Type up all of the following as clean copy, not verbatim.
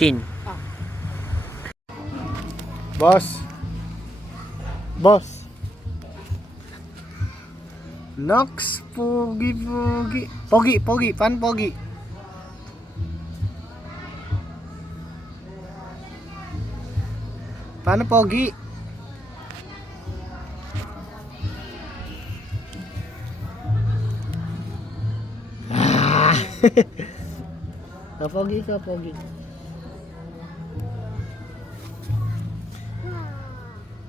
machine. Boss. Boss. Nox, pogi. Pogi. Pan pogi. Paano pogi? Pogi ka, pogi.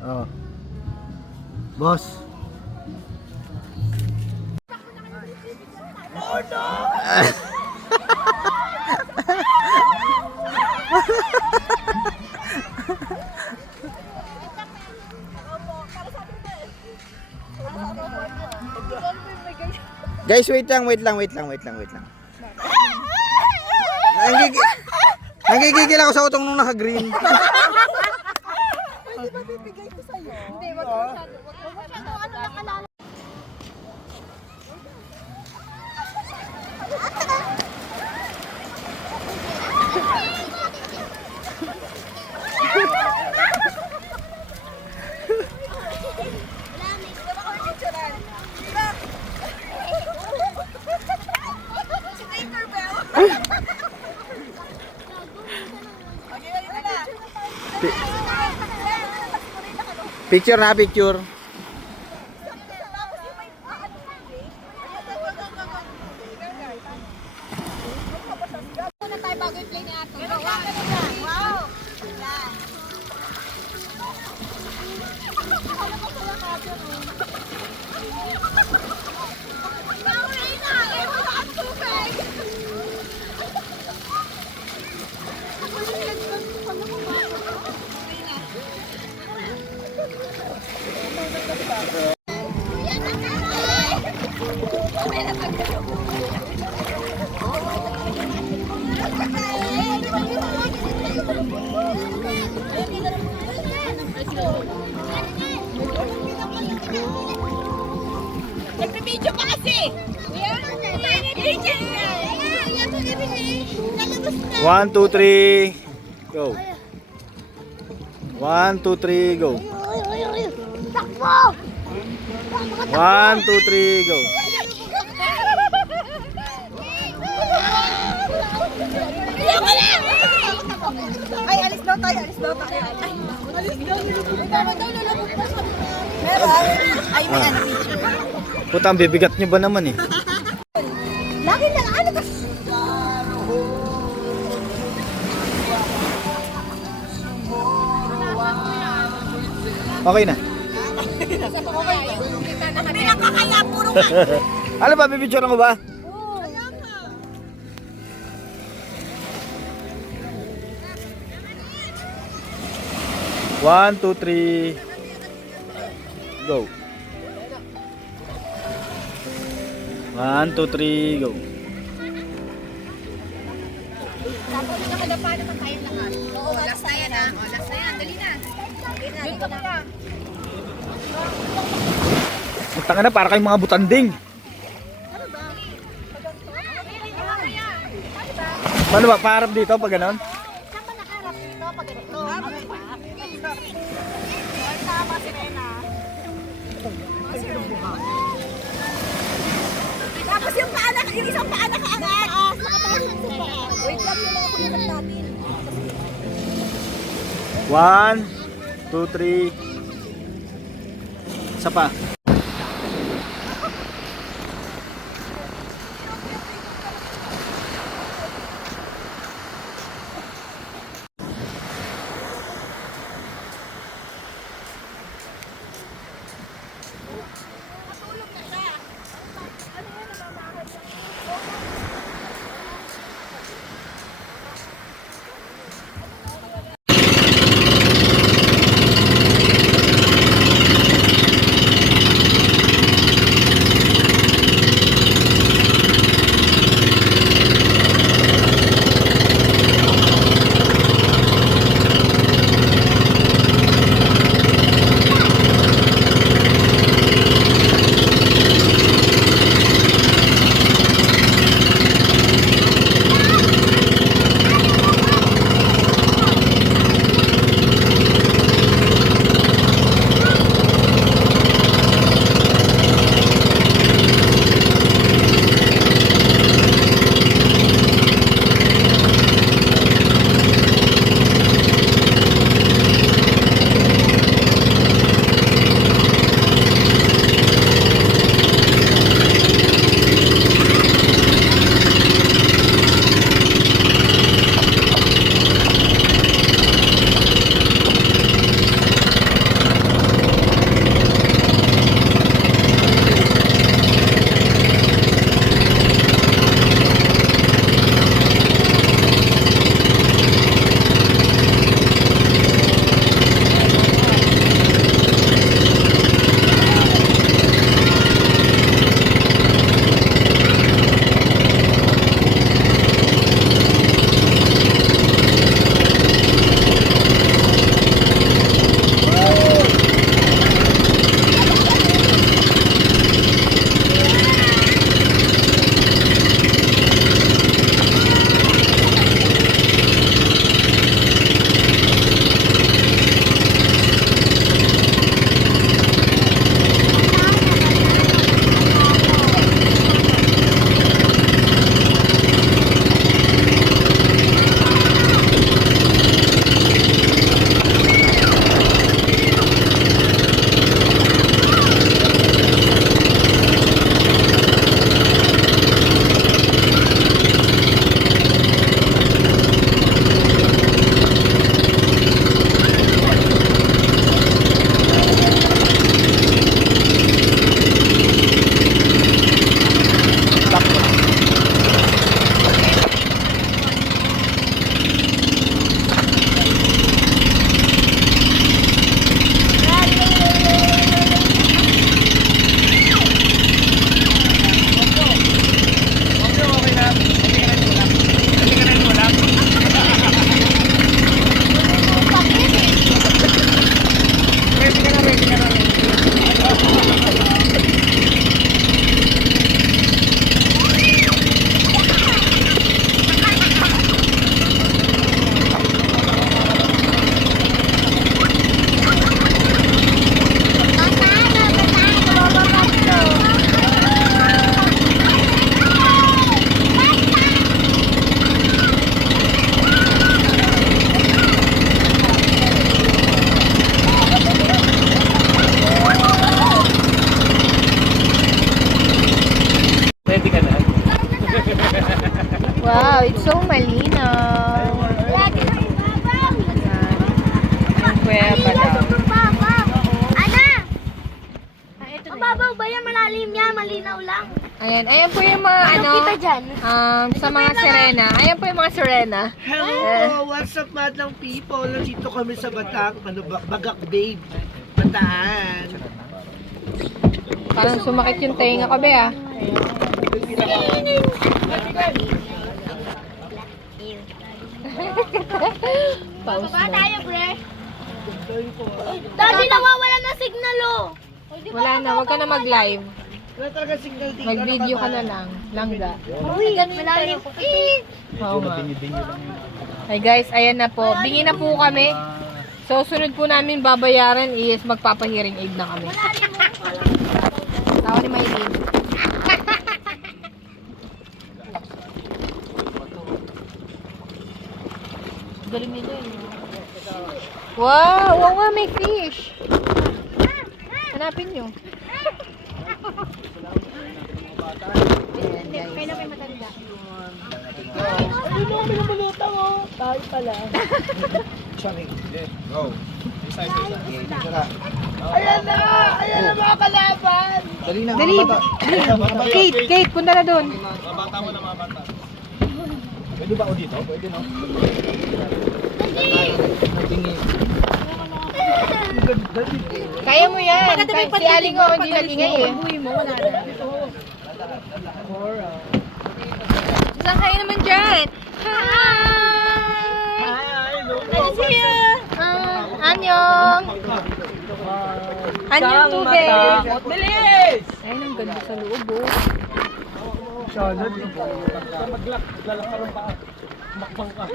Oh. Boss. Oh no! Guys, wait lang. Nangigigil ako sa utong nung naka-green. Hindi ba bibigay ko sa'yo? Hindi, wag masyado. Ano lang alala? Picture na, picture. Muna tayo bago i-play ni Ato. Wow! Nagpipidyo pa kasi! 1, 2, 3, go. 1, 2, 3, go. 1, 2, 3, go. Ay, alis daw tayo. Alis daw. Meron daw lalabog pa sa meron. Ay, may ano picture. Puta, ang bibigat nyo ba naman eh? Lagi na ano ba? Okay na. Hindi na kakaya, puro Ano ba, bibidyoran ko ba? One, two, three, go. 1, 2, 3, go. Tapos nakadapa naman tayo lahat. Oo, last na yan ha. Last na yan, dali na. Dito na. Magtanga na, para kayong mga butanding. Paano ba, paharap dito pag ganon? Saan ba nakaharap dito pag ganito? Tama si Rena. Tapos yung isang paa nakaangat. Nakataas sa paa. Wait lang yung mga kulitan natin. 1, 2, 3. Isa pa. Ayan, ayan po yung mga Kita dyan. sa mga sirena. Ayan po yung mga sirena. Hello po! What's up, madlang people? Nandito kami sa Bagak Babe. Bataan. Parang sumakit yung tenga ko, be, ah. Pause Baba mo. tayo, bre. Daddy, nawawala na signal, oh. Wala na, wag ka na mag-live. Wala talaga signal dito. Mag-video ka na lang. Langga. Uy, malalim. Oo nga. Hey guys, ayan na po. Bingi na po kami. So, sunod po namin babayaran is magpapahiring aid na kami. Tawa ni Maylin. Galing nito eh. Wow! Oo nga, may fish. Hanapin nyo. Ayan, guys. Kailan may matanda? Hindi mo kami namulutang, oh. Tayo pala. Ayan na! Ayan na mga kalaban! Dali na. Dali! Kate, punta na doon. Pwede ba ako dito? Pwede, no? Kaya mo yan. Si Aling ko hindi nag-ingay eh. Saan kayo naman dyan? Hi! Nice to see you! Anyong! Anyong tubig! Bilis! Ayun, ang ganda sa loob oh. Sana, di ba? Maglak, lalakaroon pa. Makbang ka.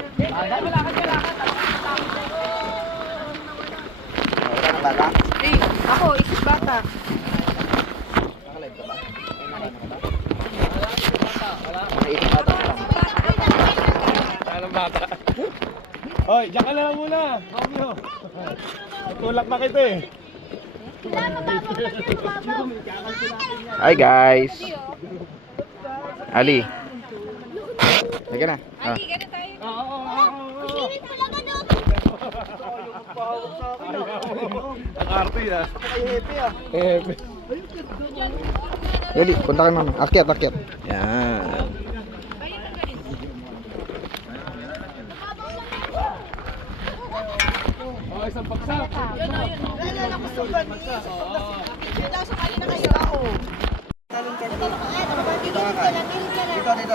Eh, ako, isip bata. Alam bata. Hoy, diyan ka na lang muna. Romeo. Tulak na kita eh. Hi guys. Ali. Halika na. Ah. ganun tayo. Kilit talaga, no? Ang arte na. Ali, punta kay mama. Akyat, akyat. Yan. Oh, isang paksa. Nalala ko sa banis.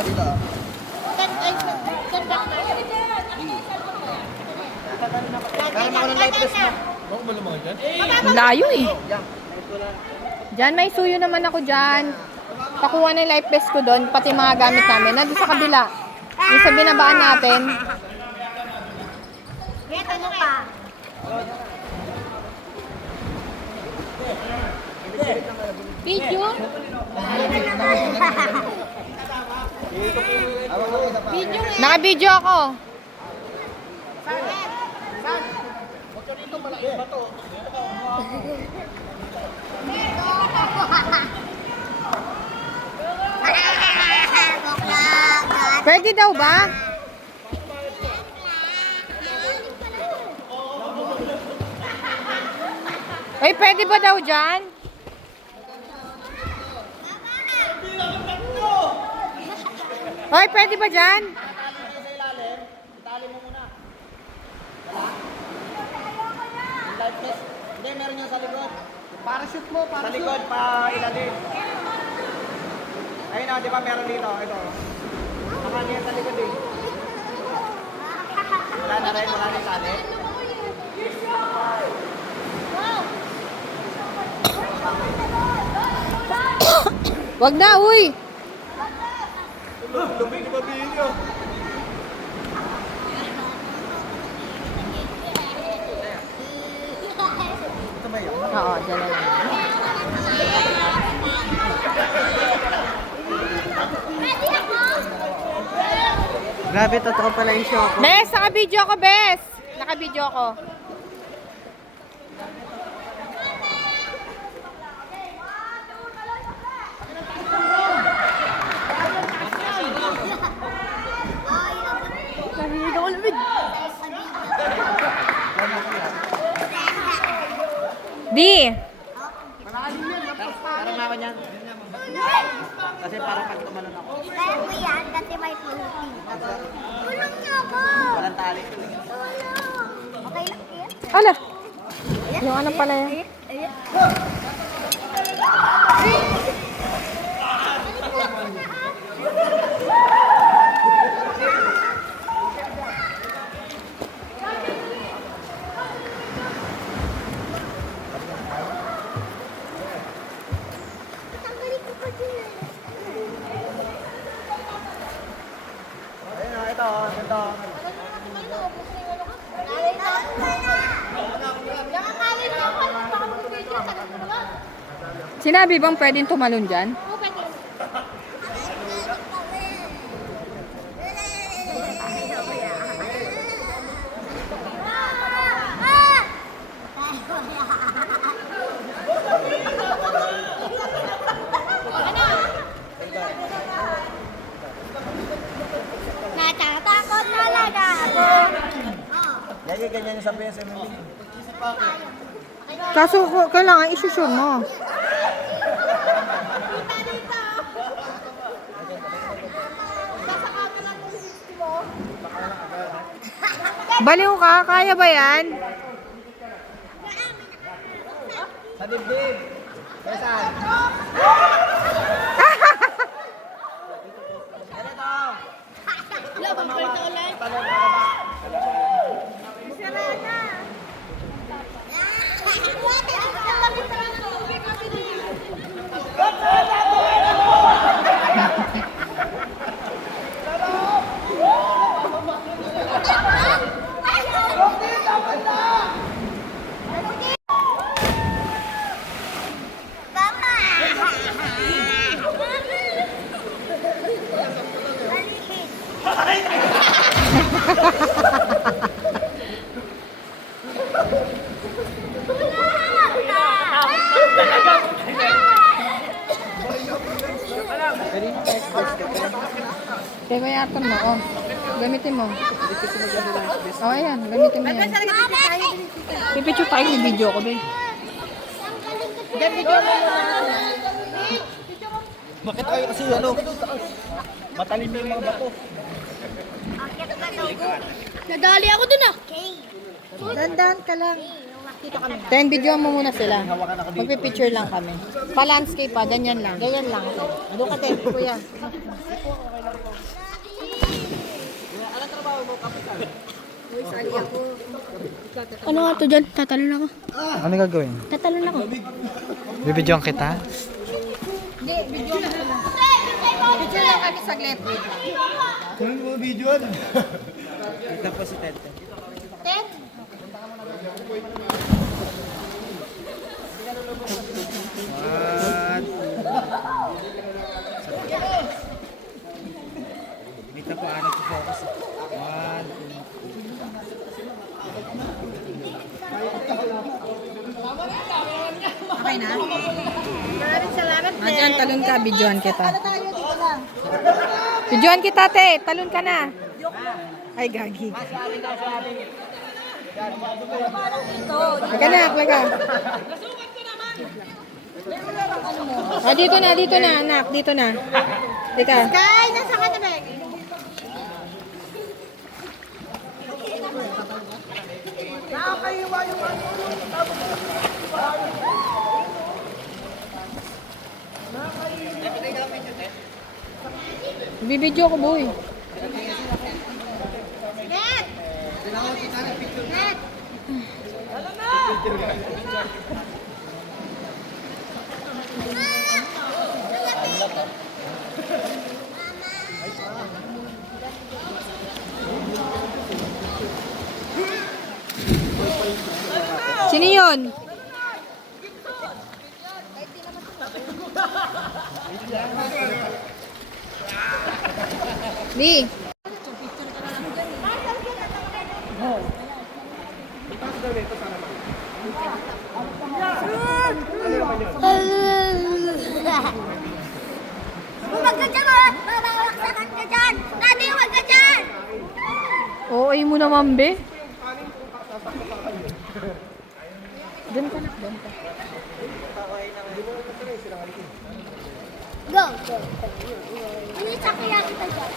Dito. Ang layo eh. Diyan, may suyo naman ako dyan. Pakuha ng life vest ko doon, pati mga gamit namin. Nandun sa kabila. Yung sa binabaan natin. May ano pa? Video? Naka-video ako. Pwede daw ba? Ay, pwede ba daw dyan? Ay, pwede ba dyan? Hindi, meron yan sa likod. Parachute mo, parachute. Sa likod, pa ilalim. Ayun na, di ba meron dito? Ito. Nakano yan sa likod eh. Wala na rin, wala rin tali. Wag na, uy! Lumig pa niyo. Oo, dyan na lang. Grabe, totoo pala yung show ko. Bes, naka-video ako, Bes! Naka-video ako. Di! Parang ako niyan. Kasi para pag tumalon ako. Kaya ko yan kasi may protein. Tulong niyo ako. Walang tali to. Tulong. Okay lang yan. Ala! Yung ano pala yan? Ayan. Tanggalin ko pa din. Ayun, ito. Sinabi bang pwedeng tumalon dyan? Natatakot talaga ako. Lagi ganyan yung sabi sa MMB. Kaso kailangan isusure mo. Baliw ka? Kaya ba yan? Sa dibdib. Kaya saan? Labang kwento ulit. Sarana. Kaya may aton mo, oh. Gamitin mo. Oh, ayan. Gamitin mo yan. Pipicture tayo yung video ko, be. Bakit kayo kasi ano? Matalim yung mga bato. Nadali ako dun ah. Dandan ka lang. Then, video mo muna sila. Magpipicture lang kami. Pa-landscape pa, ganyan lang. Ganyan lang. Doon ka, Ted, kuya. Ano nga to dyan? Tatalon ako. Ano gagawin? Tatalon ako. Bibidyoan kita? Hindi, video mo sila. Picture lang kami saglit. Kung mo videoan? Kita po si Ted. Ted? Dito po ano to focus. 1, 2. Okay na? Maraming salamat, Ted. Diyan, talon ka. Videoan kita. Videoan kita, te. Talon ka na. Ay, gagi. Ka na, plaga. Ah, dito na, anak. Dito na. Dika. Kay, nasa ka na ba? Bibidyo ko, boy. Net! Net! Sino yun? Di. Huwag ka dyan, mabawaksakan ka dyan! Nani, huwag ka dyan! Oo, ay mo naman, be. Doon ka na, doon ka. Go, go. Hindi sa kaya kita dyan.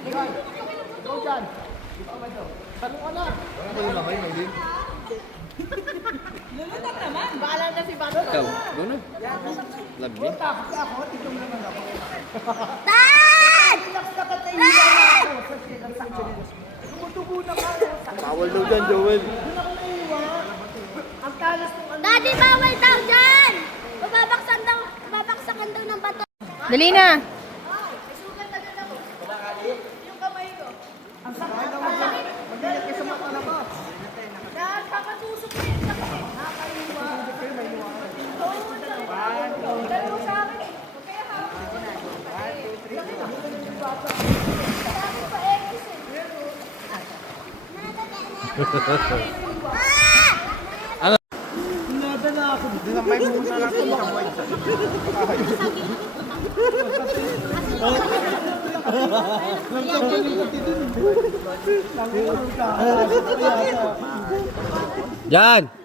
Ikaw, doon na. Love me. Dad! Bawal daw dyan, Joel. Daddy, bawal daw dyan! Babaksakan daw ng bato. Dali na. Yan!